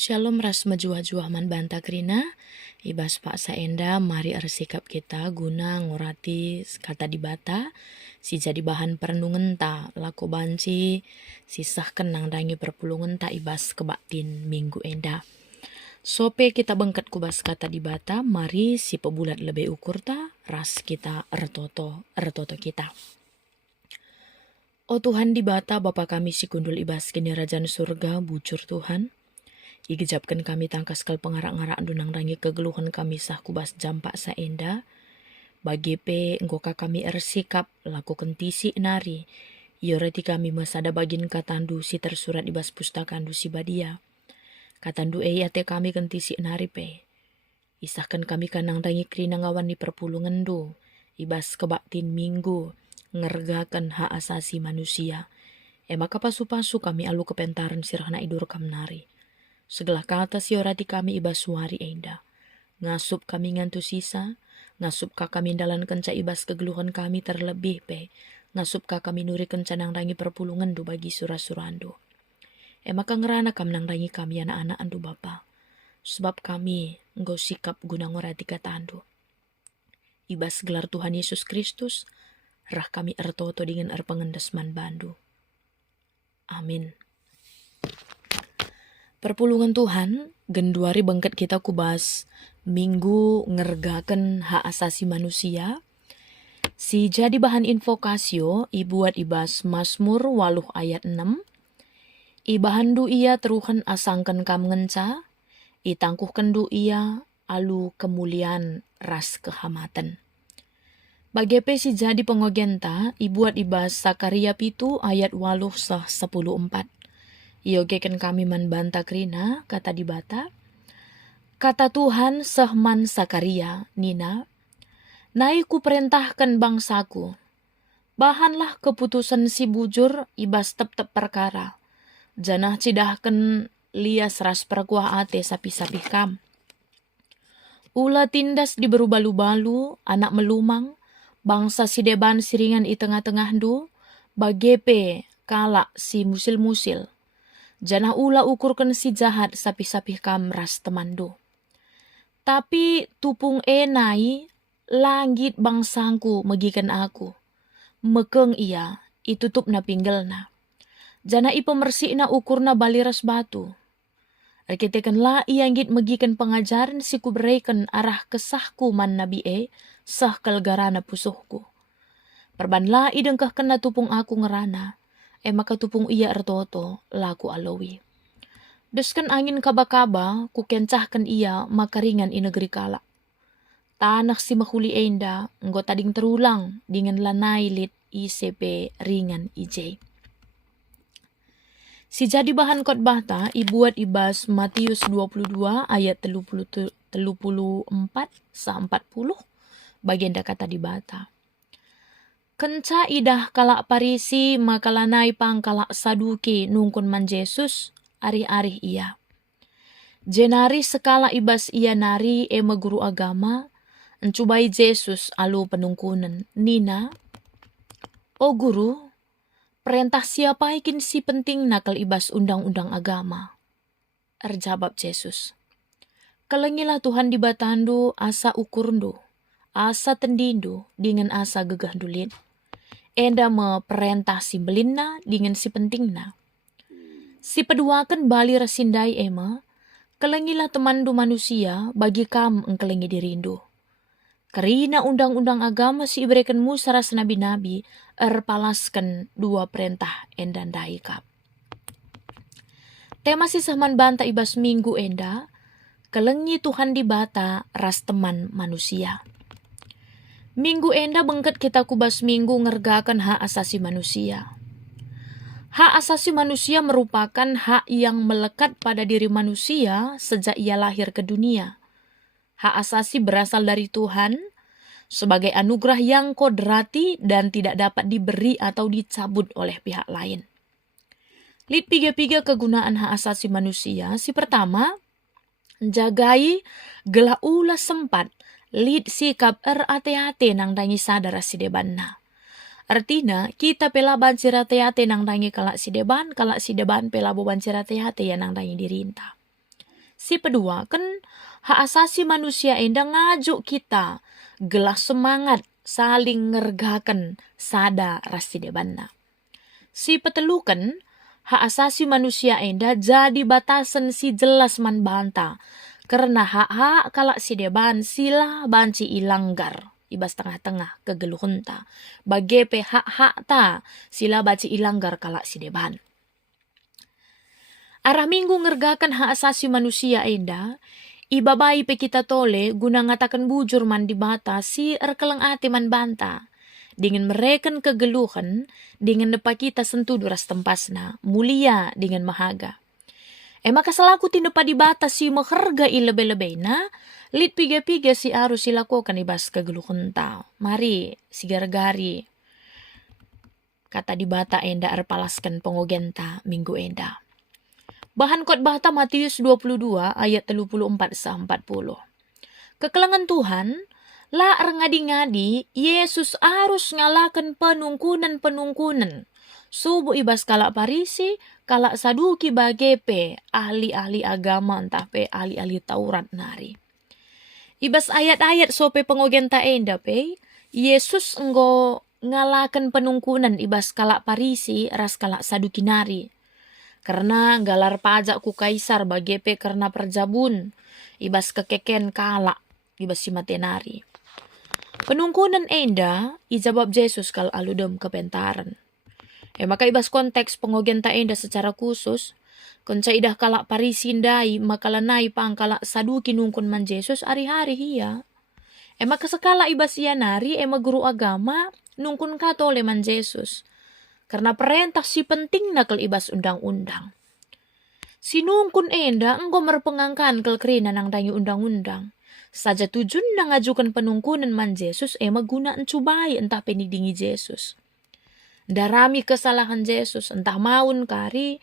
Shalom ras majua-jua man banta krina, ibas pak saenda mari ersikap kita guna ngurati kata di bata, si jadi bahan perenungan ta lako banci, sisah kenang dangi perpulungan ta ibas kebaktin minggu enda. Sope kita bengket kubas kata di bata, mari si pebulat lebih ukur ta, ras kita ertoto kita. Oh Tuhan di bata Bapa kami si kundul ibas kini rajaan surga bujur Tuhan. Igejapkan kami tangkas kal pengarak-ngarak dunang rangi kegeluhan kami sah kubas jampak saenda. Bagi pe engkoka kami ersikap laku kentisi nari. Yoreti kami masada bagin katandu si tersurat ibas pustakandu si badia. Katandu ate kami kentisi nari pe. Isahkan kami kanang rangi krina ngawan di perpulungan du. Ibas kebaktin minggu. Ngergakan hak asasi manusia. Maka pasu-pasu kami alu kepentaran sirahna idur kam nari. Segala kata si orati kami ibas suari enda. Ngasup kami ngantu sisa, ngasup ka kami dalan kenca ibas kegeluhan kami terlebih pe. Ngasup ka kami nuri kenca nang rangi perpulungan du bagi surah-surandu. Maka ngerana kam nang rangi kami anak-anak andu Bapa. Sebab kami engkau sikap guna ngorati katandu. Ibas gelar Tuhan Yesus Kristus, rah kami ertoto dengan erpengendes man bandu. Amin. Perpulungan Tuhan, genduari bengket kita kubas minggu ngergaken hak asasi manusia. Si jadi bahan invokasio ibuat ibas Mazmur 8 ayat 6. Ibahandu ia teruhan asangken kam ngenca, itangkuhken du ia alu kemuliaan ras kehamatan. Bagepe si jadi pengogenta ibuat ibas Sakaria 7 ayat 8 sah 10:4. Iogeken kami man banta krina kata di bata. Kata Tuhan sehman Sakaria, Nina, nai ku perintahkan bangsaku. Bahanlah keputusan si bujur ibas tep-tep perkara. Janah cidahken lias ras perkuah ate sapi-sapih kam. Ula tindas di berubalu-balu, anak melumang, bangsa si deban siringan i tengah-tengah du, bagepe kalak si musil-musil. Janah ula ukurkan si jahat sapi-sapih kam ras temandu. Tapi tupung enai langit bangsangku megikan aku. Mekeng ia itutup na pinggel-na. Janah i pemersik na ukur na baliras batu. Rekitekan la ianggit megikan pengajaran si kuberikan arah kesahku man nabi sah kalgarana pusuhku. Perban la idengkah kena tupung aku ngerana. Maka tupung ia ertoto laku alowi. Deskan angin kaba-kaba ku kencahkan ia maka ringan i negeri kala. Tanah si mahuli enda enggo tading terulang dengan lanai lit ICP ringan IJ. Si jadi bahan khotbah ta ibuat ibas Matius 22 ayat 34 sa 40 bagian kata di bata. Kenca idah kalak parisi makalanai pang kalak saduki nungkun man Jesus ari-ari ia. Jenari sekala ibas ia nari ema guru agama encubai Jesus alu penungkunan. Nina, oh guru, perintah siapa ikin si penting nakal ibas undang-undang agama? Erjabab Jesus. Kelengilah Tuhan di batandu asa ukurndu, asa tendindu dengan asa gegah dulit. Enda me perintah si belinna dengan si pentingna. Si peduakan bali resindai ema, kelengilah temandu manusia bagi kam engkelengi dirindu. Karina undang-undang agama si iberikan Musa ras nabi-nabi erpalaskan dua perintah enda ndai kap. Tema si sahman banta ibas minggu enda, kelengi Tuhan di bata ras teman manusia. Minggu enda bengket kita kubas minggu ngergakan hak asasi manusia. Hak asasi manusia merupakan hak yang melekat pada diri manusia sejak ia lahir ke dunia. Hak asasi berasal dari Tuhan sebagai anugerah yang kodrati dan tidak dapat diberi atau dicabut oleh pihak lain. Lit piga-piga kegunaan hak asasi manusia. Si pertama, jagai gelah ulah sempat lid sikap ate-ate nang dangi sadar si debanna. Artinya kita pela banci ate-ate nang dangi kalak si deban pela bo banci ate-ate ya nang dangi dirinta. Si kedua kan hak asasi manusia enda ngajuk kita gelas semangat saling ngergakan sada rasi debanna. Si petelukan hak asasi manusia enda jadi batasan si jelas man banta. Karena hak-hak kalak si deban sila banci ilanggar. Ibas tengah-tengah kegeluhunta. Bagepe hak-hak ta sila banci ilanggar kalak si deban. Arah minggu ngergakan hak asasi manusia enda, ibabai pe kita tole guna ngatakan bujur man di bata si erkelang ate man banta. Dengan mereken kegeluhan, dengan depa kita sentuh duras tempasna, mulia dengan mahaga. Maka selaku tindepa di bata si meherga ilebe-lebe na, lit piga-piga si harus silakukan ibas kegeluhan tau. Mari, si gargari. Kata di bata enda erpalaskan pengogenta minggu enda. Bahan khotbah ta Matius 22 ayat 34-40. Kekelangan Tuhan, la ngadi-ngadi Yesus harus ngalakan penungkunan. Subuh ibas kalak Parisi, kalak Saduki bagepe ahli-ahli agama entah pe ahli-ahli Taurat nari. Ibas ayat-ayat sope pengogenta enda pe, Yesus enggo ngalakan penungkunan ibas kalak Parisi ras kalak Saduki nari. Karena galar pajak ku kaisar bagepe karena perjabun. Ibas kekeken kalak. Ibas si matenari. Penungkunan enda ijabab Yesus kal aludem kepentaran. Maka ibas konteks pengogenta enda secara khusus. Konca idah kalak parisindai makalanai pang kalak Saduki nungkun man Yesus hari-hari hiya. Maka sekala ibas ia nari guru agama nungkun kato oleh man Yesus. Karena perintah si penting nakal ibas undang-undang. Si nungkun enda enggo merpengangkan kel kerina nang dangi undang-undang. Saja tujuan nang ngajukan penungkunan man Yesus guna encubai entah penidingi Yesus. Darami kesalahan Yesus entah maun kari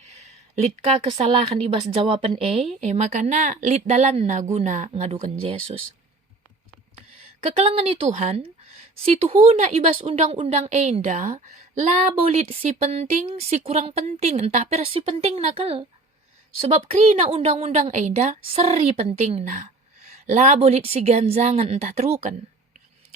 litka kesalahan ibas jawaban makana lit dalan na guna ngadukan Yesus. Kekelangan Tuhan, si tuhuna ibas undang-undang enda la bolit si penting, si kurang penting, entah per si penting nakal. Sebab krina undang-undang enda seri penting na. La bolit si ganjangan entah terukan.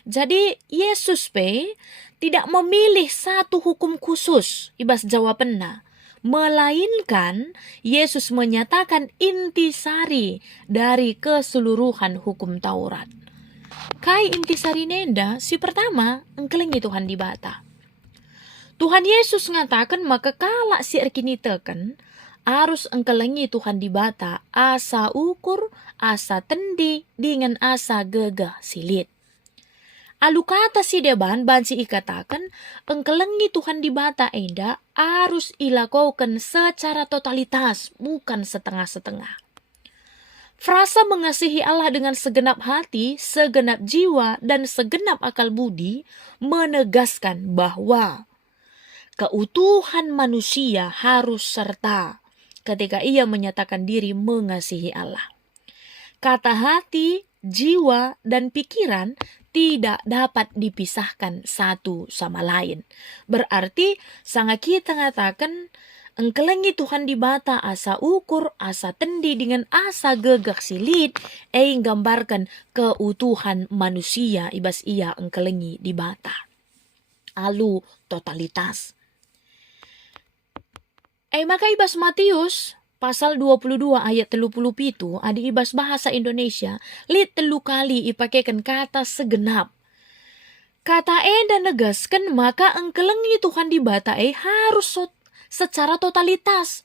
Jadi Yesus pe tidak memilih satu hukum khusus ibas jawabanna. Melainkan Yesus menyatakan intisari dari keseluruhan hukum Taurat. Kai intisari nenda si pertama engkelengi Tuhan di bata. Tuhan Yesus ngatakan maka kalak si erkini teken harus engkelengi Tuhan di bata asa ukur, asa tendi, dengan asa gegah silit. Alu kata si deban banci ikatakan engkelengi Tuhan di bata enda harus ilakukan secara totalitas bukan setengah-setengah. Frasa mengasihi Allah dengan segenap hati, segenap jiwa, dan segenap akal budi menegaskan bahwa keutuhan manusia harus serta ketika ia menyatakan diri mengasihi Allah. Kata hati, jiwa, dan pikiran tidak dapat dipisahkan satu sama lain. Berarti sangat kita ngatakan engkelengi Tuhan di bata asa ukur, asa tendi dengan asa gegak silit, gambarkan keutuhan manusia ibas ia engkelengi di bata. Alu totalitas. Maka ibas Matius pasal 22 ayat 37 adi ibas bahasa Indonesia lit 3 kali ipakekan kata segenap. Kata enda negaskan maka engkelengi Tuhan di bata harus secara totalitas.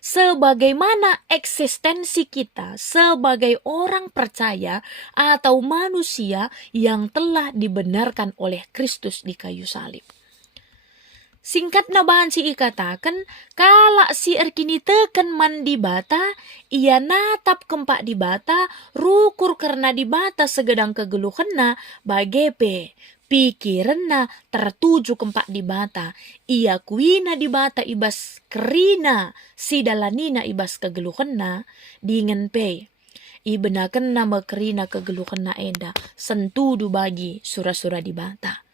Sebagaimana eksistensi kita sebagai orang percaya atau manusia yang telah dibenarkan oleh Kristus di kayu salib. Singkat na bahan si ikatakan, kala si erkini teken man di bata, ia natap kempak di bata, rukur karena di bata segedang kegeluhan na, bagepe, pikiran na tertuju kempak di bata, ia kuina di bata ibas kerina, si dalanina ibas kegeluhan na, dengan pe. Ibenakan nama kerina kegeluhan na enda, sentudu bagi surah-surah di bata.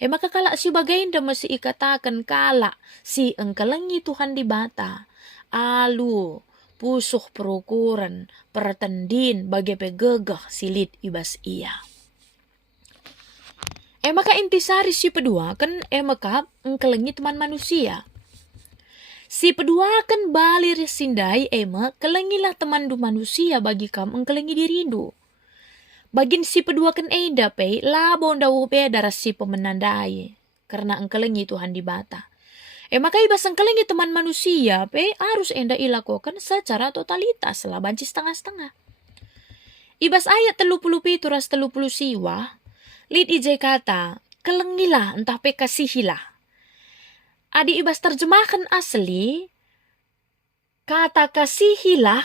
Maka kalak si bagainda masih ikatakan kalak si engkelengi Tuhan di bata. Alu pusuh perukuran, pertendin, bagi pegegah silit ibas ia. Maka intisari si pedua kan maka engkelengi teman manusia. Si pedua kan balir sindai kelengilah teman du manusia bagi kam engkelengi dirindu. Bagin si pedua kan dape labo ndawu darah si pemenandai karena engkelengi Tuhan di bata. Maka ibas engkelengi teman manusia harus enda ilakukan secara totalitas lah banci setengah-setengah. Ibas ayat 37 ras 30 siwa lid ije kata kelengilah entah kasihilah. Adi ibas terjemahkan asli kata kasihilah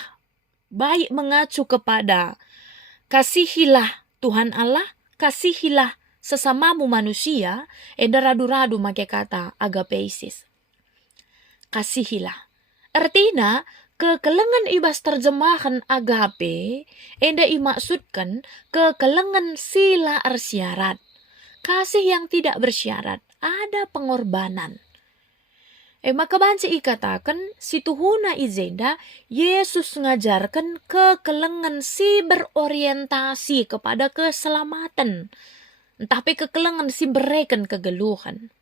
baik mengacu kepada kasihilah Tuhan Allah, kasihilah sesamamu manusia, enda radu-radu make kata agapeisis. Kasihilah. Artinya, kekelengan ibas terjemahan agape, enda imaksudkan kekelengan sila ersyarat. Kasih yang tidak bersyarat, ada pengorbanan. Maka banci ikatakan si tuhuna izenda Yesus ngajarkan kekelengan si berorientasi kepada keselamatan. Tapi kekelengan si bereken kegeluhan.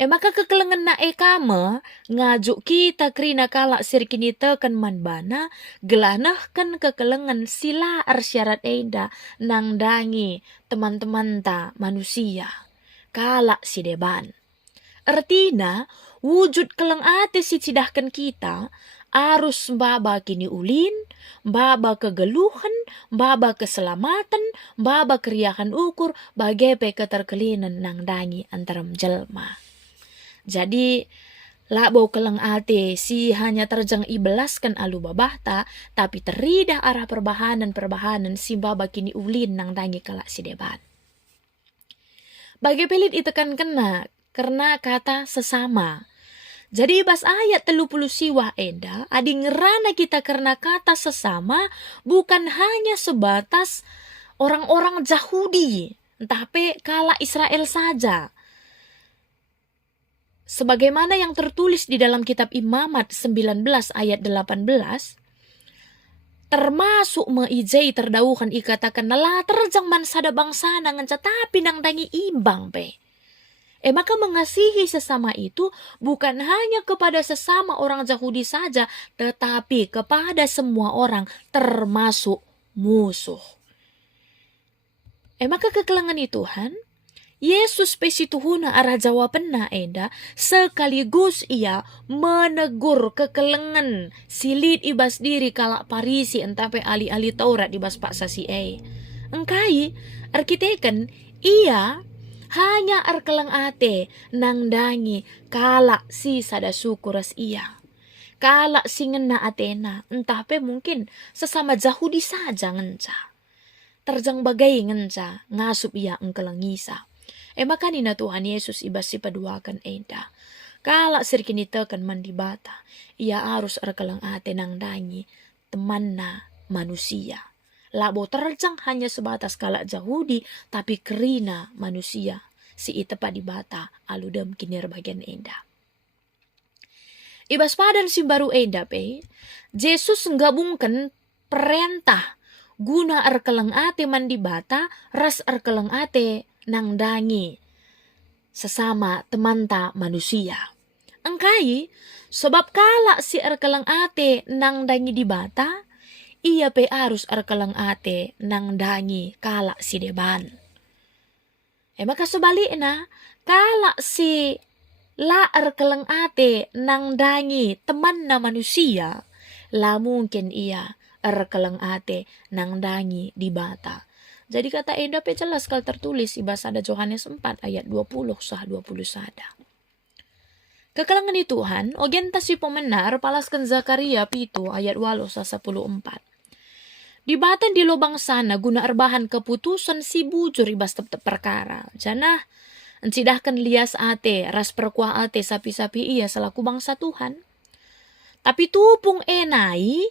Maka kekelengan na kama ngajuk kita krina kalak sirkini tekan manbana gelanah kan kekelengan sila arsyarat enda nang dangi teman-teman ta manusia. Kalak si deban. Artinya, wujud keleng ate si cidahkan kita, arus mbaba kini ulin, mbaba kegeluhan, mbaba keselamatan, mbaba keriahan ukur, bagepe keterkelinan nang dangi antaram jelma. Jadi, labo keleng ate si hanya terjang ibelaskan alu babahta, tapi teridah arah perbahanan si mbaba kini ulin nang dangi kalak si deban. Bagi pelit itekan kena, karena kata sesama. Jadi bas ayat 30 siwah enda, adi ngerana kita karena kata sesama bukan hanya sebatas orang-orang Yahudi, tapi kala Israel saja. Sebagaimana yang tertulis di dalam kitab Imamat 19 ayat 18, termasuk meijai terdauhan ikatakan lah terjang mansada bangsa nangan tapi nang dangi imbang pe. Maka mengasihi sesama itu bukan hanya kepada sesama orang Yahudi saja, tetapi kepada semua orang termasuk musuh. Maka kekelengan Tuhan, Yesus pesituhuna arah jawaban na enda, sekaligus ia menegur kekelengan silit ibas diri kalak Parisi entape ali-ali Taurat ibas paksa si engkai arkiteken ia hanya arkeleng ate nang dangi kalak si sada syukuras ia. Kalak si ngena atena entah pe mungkin sesama Yahudi saja ngenca. Terjang bagai ngenca ngasup ia engkelengisa. Maka nina Tuhan Yesus ibas si paduakan enda. Kalak sirkini tekan mandi bata. Ia harus arkeleng ate nang dangi temanna manusia. Labo terjang hanya sebatas kalak Yahudi, tapi kerina manusia. Si itepa di bata aludem kinir bagian enda. Ibas padan si baru enda pe, Yesus gabungkan perintah guna arkeleng ate mandi bata, ras arkeleng ate nang dangi sesama temanta manusia. Engkai, sebab kalak si arkeleng ate nang dangi di bata, ia pe harus arkeleng ate nang dangi kalak si deban. Maka sebaliknya, kalak si la arkeleng ate nang dangi teman na manusia, la mungkin ia arkeleng ate nang dangi di bata. Jadi kata enda pe jelas kal tertulis ibas ada Yohanes 4 ayat 20 sah 20 sada. Kekelengan Tuhan, ogenta si pemenar palaskan Zakaria pitu ayat 8 sah 10:4. Dibatan di lubang sana guna erbahan keputusan si bujur ibas tetep perkara. Janah encidahkan lias ate, ras perkuah ate sapi-sapi ia selaku bangsa Tuhan. Tapi tupung enai,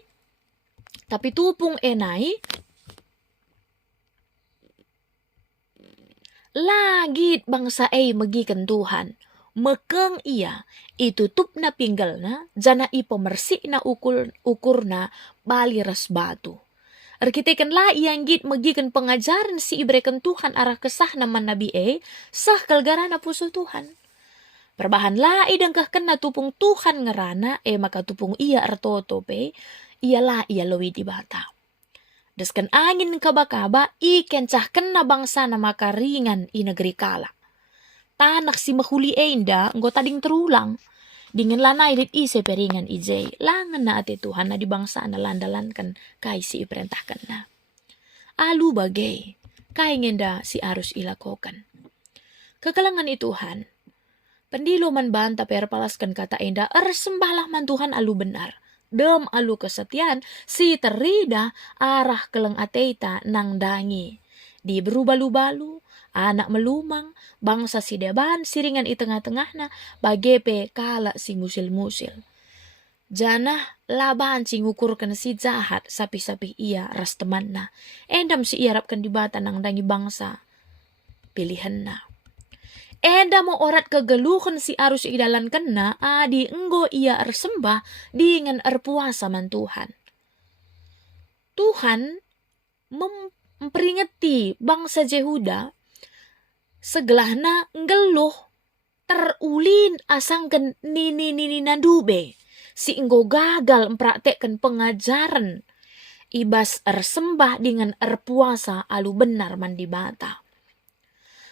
lagi bangsa megikan Tuhan. mekeng ia, itutup na pinggalna, jana ipemersik na ukurna bali ras batu. Arkiteken la yang git megikan pengajaran si ibreken Tuhan arah kesah naman nabi sah kalgarana puso Tuhan. Perbahan la idang kena tupung Tuhan ngerana maka tupung ia artoto ia la ia lewi di bata. Deskan angin kaba-kaba iken cah kena bangsa na maka ringan i negeri kala. Tanak si mahuli enda nggo tading terulang. Dengan lanai dit ise peringan ijay, langan na ate Tuhan na di bangsa na landalankan kay si iperintahkan na. Alu bagay, kay ngenda si arus ilakokan. Kekalangan Tuhan, pendilo man banta perpalaskan kata enda, sembahlah man Tuhan alu benar. Dem alu kesetian, si terida arah keleng ateita nang dangi. Di berubalu-balu, anak melumang, bangsa si deban siringan i tengah-tengahna, bagepe kala si musil-musil. Janah laban si ngukurkan si jahat sapi-sapi ia ras temanna. Endam si iarapkan di bata nang dangi bangsa pilihanna. Enda mo orat kegeluhan si arus idalan kena adi enggo ia ersembah dengan erpuasa man Tuhan. Tuhan memperingati bangsa Yehuda segelahna ngeluh terulin asangken nini nandube si enggo gagal mempraktekkan pengajaran ibas ersembah dengan erpuasa alu benar mandi bata.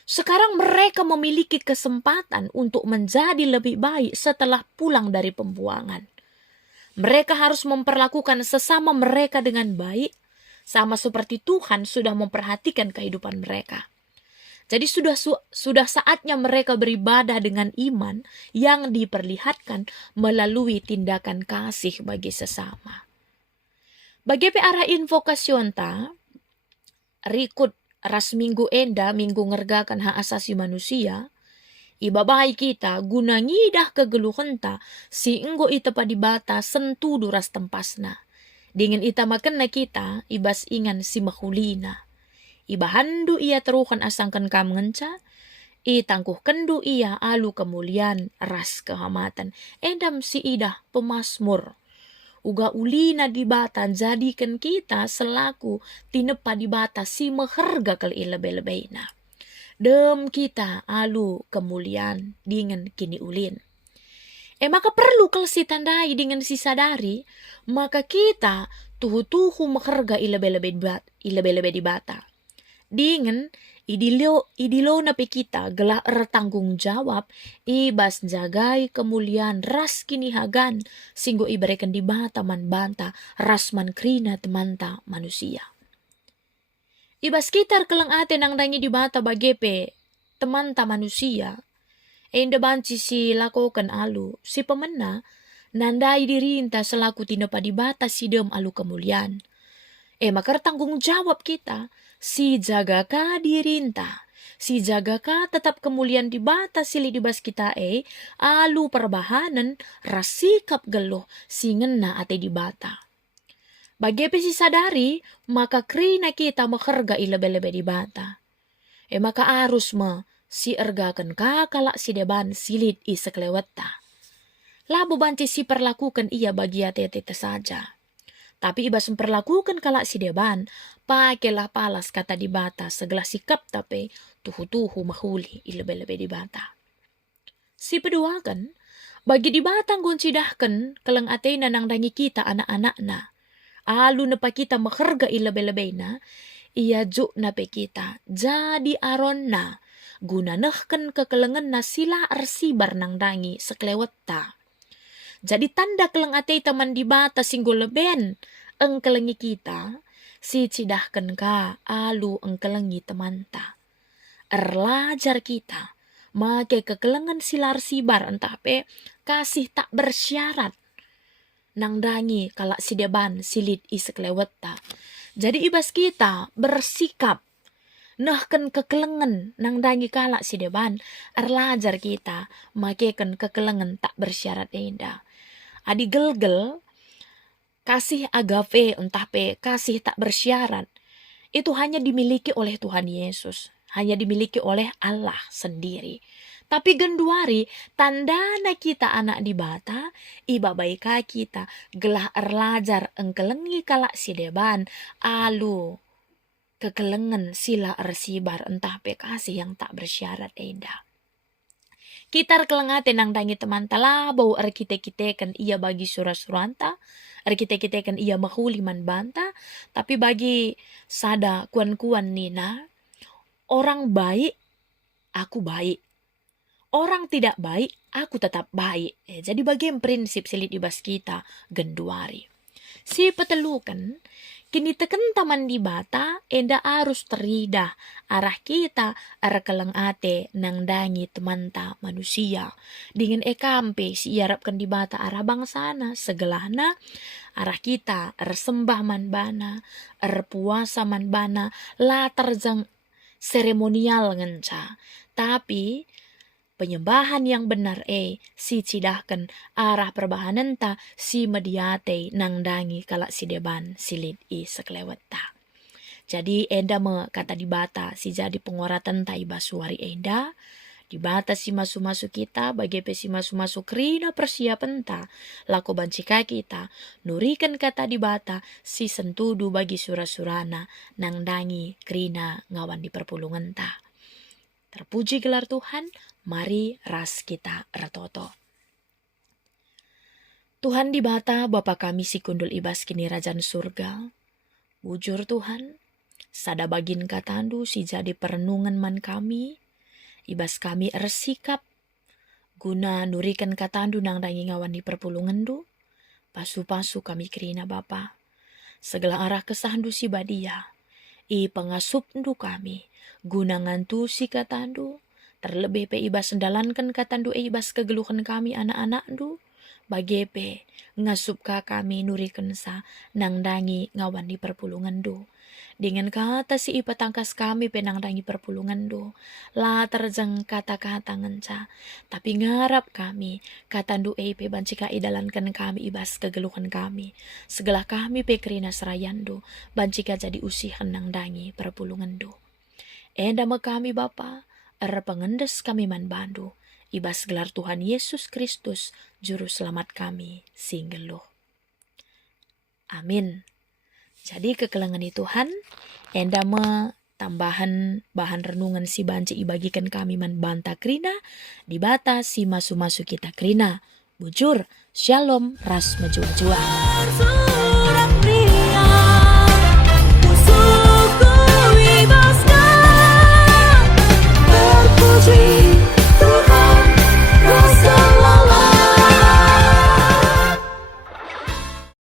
Sekarang mereka memiliki kesempatan untuk menjadi lebih baik setelah pulang dari pembuangan. Mereka harus memperlakukan sesama mereka dengan baik, sama seperti Tuhan sudah memperhatikan kehidupan mereka. Jadi sudah saatnya mereka beribadah dengan iman yang diperlihatkan melalui tindakan kasih bagi sesama. Bagi arah invokasion ta, rikut ras minggu enda, minggu ngergakan hak asasi manusia, ibabai kita guna ngidah kegeluhan ta, si enggo ita padibata sentu duras tempasna. Dengan ita makenna kita, ibas ingan si mahulina. Ibahandu ia terukan asangkan kam ngenca, itangkuh kendu ia alu kemulian ras kehamatan. Endam si idah pemasmur. Uga ulina di bata jadikan kita selaku tinepa di bata si meherga kali lebe-lebena. Dem kita alu kemulian dengan kini ulin. Maka perlu kalau si tandai dengan si sadari, maka kita tuhu-tuhu meherga ilebe-lebe di bata. Dengan idilo napi kita gelah tanggung jawab ibas jagai kemuliaan ras kini hagan singgo ibarekan di bata man banta ras man krina temanta manusia. Ibas kitar keleng ate nang dangi di bata bagepe temanta manusia. Enda banci si lakokan alu si pemena nandai dirinta selaku tinepa di bata si dem alu kemuliaan. Maka tanggung jawab kita si jagaka dirinta, si jagaka tetap kemuliaan di bata sili di bas kita alu perbahanan rasikap geluh si ngena ate di bata. Bagepe si sadari maka krina kita meherga ilebe-lebe di bata. Maka arus si ergakan kakala si deban silit i seklewetta. Labu banci si perlakukan ia bagi ate-ate saja. Tapi ibas memperlakukan kalak si deban, pakelah palas kata di bata segala sikap tapi tuhu-tuhu mahuli ilebe-lebe di bata. Si peduakan, bagi di bata nguncidahkan keleng atena nang dangi kita anak-anakna. Alu nepa kita meherga ilebe-lebena, ia juk nape kita jadi aronna guna nehken kekelengan na sila arsibar nang dangi seklewetta. Jadi tanda keleng atei taman di bata singgul leben engkelengi kita si cidahken ka alu engkelengi temanta. Erlajar kita make kekelengan silar sibar entah pe kasih tak bersyarat nang dangi kalak si deban silit iseklewetta. Jadi ibas kita bersikap nahken kekelengan nang dangi kalak si deban erlajar kita makeken kekelengan tak bersyarat enda. Adi gel-gel kasih agape entah pe kasih tak bersyarat itu hanya dimiliki oleh Tuhan Yesus, hanya dimiliki oleh Allah sendiri. Tapi genduari tandana kita anak di bata, iba baika kita gelah erlajar engkelengi kalak si deban, alu kekelengan sila ersibar entah pekasih yang tak bersyarat eda. Kita kelengate nang dangi teman tala bau kita kan ia bagi suranta, kita kan ia mahuli man banta, tapi bagi sada kuan-kuan nina, orang baik, aku baik. Orang tidak baik, aku tetap baik. Jadi bagian prinsip silit ibas kita, genduari. Si petelukan, kini teken taman di bata, enda arus terida. Arah kita, arah keleng ate, nang dangi temanta manusia. Dingin ekampe, si iarapkan di bata arah bangsana, segelana. Arah kita, arah sembah man bana, arah puasa man bana, latar jang seremonial ngenca. Tapi, penyembahan yang benar si cidahkan arah perbahanan ta si mediate nang dangi kalak si deban silit sekelewet ta. Jadi enda me kata di bata si jadi pengoratan ta iba suari enda di bata si masu-masu kita bagi pe si masu-masu krina persiapan ta lako bancika kita nurikan kata di bata si sentudu bagi surah-surana nang dangi krina ngawan di perpulungan ta. Terpuji gelar Tuhan, mari ras kita retoto. Tuhan di bata Bapa kami si kundul ibas kini rajan surga. Bujur Tuhan, sada bagin katandu si jadi perenungan man kami, ibas kami ersikap, guna nurikan katandu nang dangi ngawan di perpulungan du, pasu-pasu kami kerina Bapa. Segala arah kesahandu si badia, i pengasup ndu kami, guna ngantu si katandu, terlebih pe ibas sendalankan katandu ibas kegeluhan kami anak-anak ndu, bagepe ngasup ka kami nurikan sa nang dangi ngawan di perpulungan du. Dengan kata si ipa tangkas kami penang dangi perpulungan du, la terjang kata-kata ngenca, tapi ngarap kami katandu pe bancika idalankan kami ibas kegeluhan kami, segala kami pe kerina serayandu, bancika jadi usihan nang dangi perpulungan du. Enda me kami Bapa, pengendes kami man bandu, ibas gelar Tuhan Yesus Kristus, Juru Selamat kami, singgeluh. Amin. Jadi kekelengan Tuhan, enda me tambahan bahan renungan si banci ibagikan kami man banta krina, di bata si masu-masu kita krina. Bujur, shalom, ras mejua-jua.